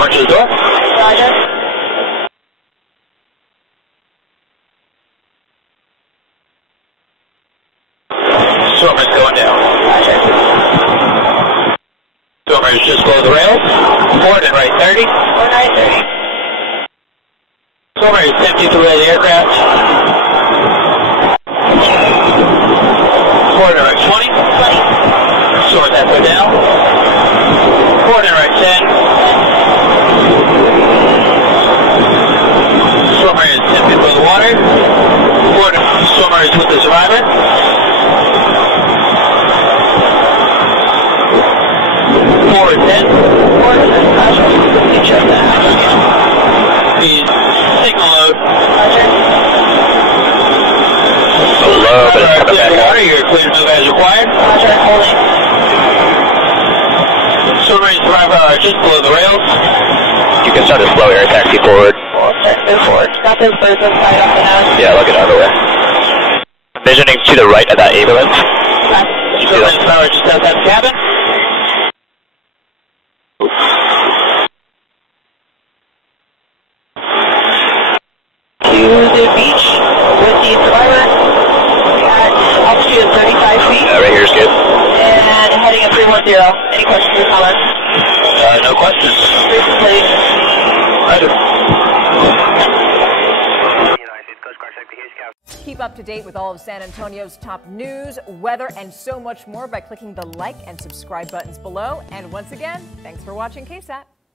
Swimmer to the door. Roger. Swimmer's going down. Roger. Swimmer is just below the rails. Forward and right 30. Forward right 30. Swimmer is empty to the aircraft. Forward and right 20. 20. Swimmer's halfway down. Forward and right 10. Swimmer is empty below the water. Forward, swimmer is with the survivor. Forward 10. Forward 10. Roger. You check that. He's signal load. Roger. A little bit of Clear back the up. water. You're clear to move as required. Roger. Holding. Swimmer and survivor are just below the rails. You can start a slow air taxi forward. We'll start to move forward. Got those birds inside off the nose. Yeah, look at the other way. Visioning to the right of that ambulance. Swimmer and survivor just outside the cabin. To the beach with the survivor at altitude of 35 feet. Right here's good. And heading at 310. Any questions or comments? No questions. Brief complete. Roger. Keep up to date with all of San Antonio's top news, weather, and so much more by clicking the like and subscribe buttons below. And once again, thanks for watching KSAT.